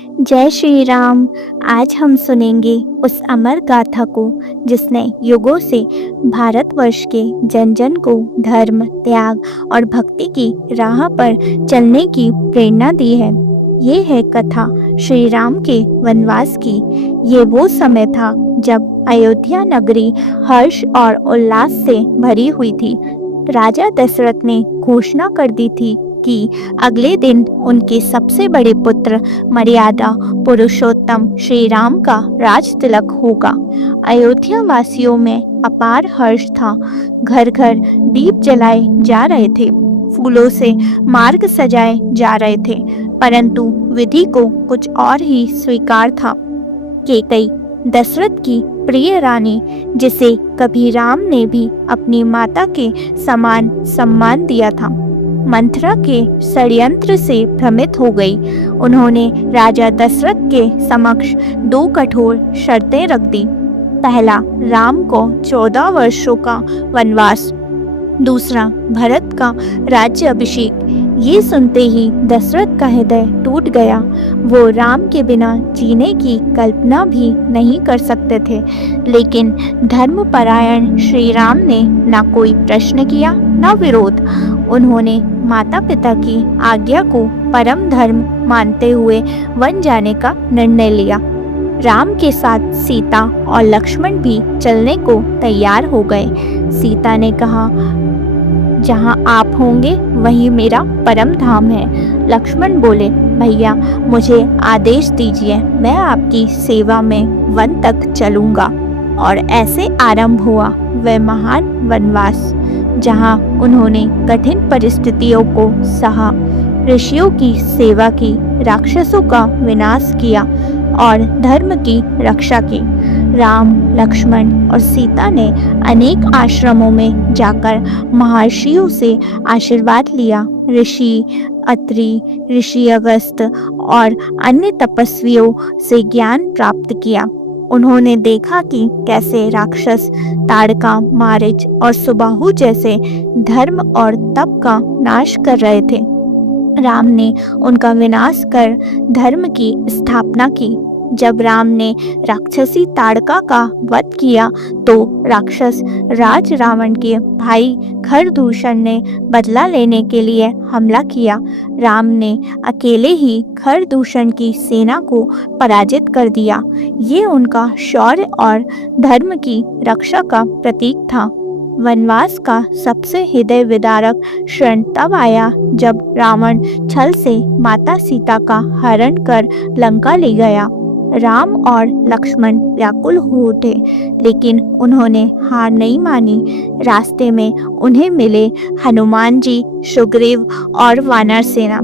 जय श्री राम। आज हम सुनेंगे उस अमर गाथा को जिसने युगों से भारतवर्ष के जन जन को धर्म, त्याग और भक्ति की राह पर चलने की प्रेरणा दी है। ये है कथा श्री राम के वनवास की। ये वो समय था जब अयोध्या नगरी हर्ष और उल्लास से भरी हुई थी। राजा दशरथ ने घोषणा कर दी थी कि अगले दिन उनके सबसे बड़े पुत्र मर्यादा पुरुषोत्तम श्री राम का राज तिलक होगा। अयोध्या वासियों में अपार हर्ष था। घर घर दीप जलाए जा रहे थे, फूलों से मार्ग सजाए जा रहे थे, परंतु विधि को कुछ और ही स्वीकार था। केकई, दशरथ की प्रिय रानी, जिसे कभी राम ने भी अपनी माता के समान सम्मान दिया था, मंथरा के षड्यंत्र से भ्रमित हो गई। उन्होंने राजा दशरथ के समक्ष दो कठोर शर्तें रख दी। पहला, राम को 14 वर्षों का वनवास। दूसरा, भरत का राज्य अभिषेक। ये सुनते ही दशरथ का हृदय टूट गया। वो राम के बिना जीने की कल्पना भी नहीं कर सकते थे, लेकिन धर्मपरायण श्री राम ने न कोई प्रश्न किया न विरोध। उन्होंने माता पिता की आज्ञा को परम धर्म मानते हुए वन जाने का निर्णय लिया। राम के साथ सीता और लक्ष्मण भी चलने को तैयार हो गए। सीता ने कहा, जहाँ आप होंगे वही मेरा परम धाम है। लक्ष्मण बोले, भैया मुझे आदेश दीजिए, मैं आपकी सेवा में वन तक चलूंगा। और ऐसे आरंभ हुआ वह महान वनवास, जहाँ उन्होंने कठिन परिस्थितियों को सहा, ऋषियों की सेवा की, राक्षसों का विनाश किया और धर्म की रक्षा की। राम, लक्ष्मण और सीता ने अनेक आश्रमों में जाकर महर्षियों से आशीर्वाद लिया। ऋषि अत्रि, ऋषि अगस्त और अन्य तपस्वियों से ज्ञान प्राप्त किया। उन्होंने देखा कि कैसे राक्षस ताड़का, मारीच और सुबाहु जैसे धर्म और तप का नाश कर रहे थे। राम ने उनका विनाश कर धर्म की स्थापना की। जब राम ने राक्षसी ताड़का का वध किया तो राक्षस राज रावण के भाई खरदूषण ने बदला लेने के लिए हमला किया। राम ने अकेले ही खरदूषण की सेना को पराजित कर दिया। ये उनका शौर्य और धर्म की रक्षा का प्रतीक था। वनवास का सबसे हृदय विदारक क्षण तब आया जब रावण छल से माता सीता का हरण कर लंका ले गया। राम और लक्ष्मण व्याकुल हो उठे, लेकिन उन्होंने हार नहीं मानी। रास्ते में उन्हें मिले हनुमान जी, सुग्रीव और वानर सेना।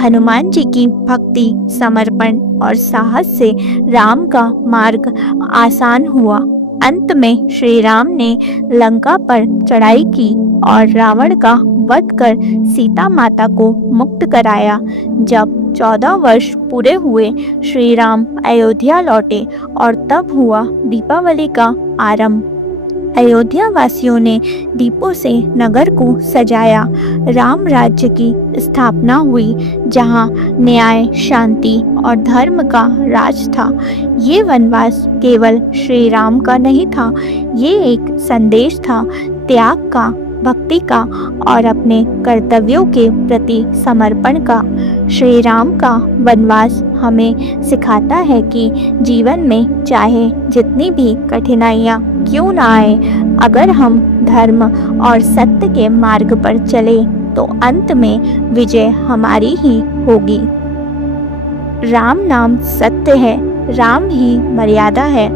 हनुमान जी की भक्ति, समर्पण और साहस से राम का मार्ग आसान हुआ। अंत में श्री राम ने लंका पर चढ़ाई की और रावण का वध कर सीता माता को मुक्त कराया। जब 14 वर्ष पूरे हुए, श्री राम अयोध्या लौटे और तब हुआ दीपावली का आरंभ। अयोध्या वासियों ने दीपों से नगर को सजाया। राम राज्य की स्थापना हुई, जहां न्याय, शांति और धर्म का राज था। ये वनवास केवल श्री राम का नहीं था, ये एक संदेश था त्याग का, भक्ति का और अपने कर्तव्यों के प्रति समर्पण का। श्री राम का वनवास हमें सिखाता है कि जीवन में चाहे जितनी भी कठिनाइयाँ क्यों ना आए, अगर हम धर्म और सत्य के मार्ग पर चले तो अंत में विजय हमारी ही होगी। राम नाम सत्य है, राम ही मर्यादा है,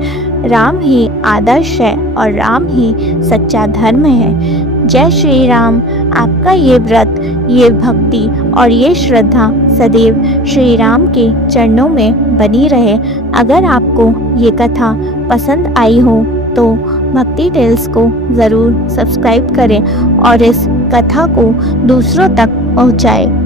राम ही आदर्श है और राम ही सच्चा धर्म है। जय श्री राम। आपका ये व्रत, ये भक्ति और ये श्रद्धा सदैव श्री राम के चरणों में बनी रहे। अगर आपको ये कथा पसंद आई हो तो भक्ति टेल्स को ज़रूर सब्सक्राइब करें और इस कथा को दूसरों तक पहुँचाएं।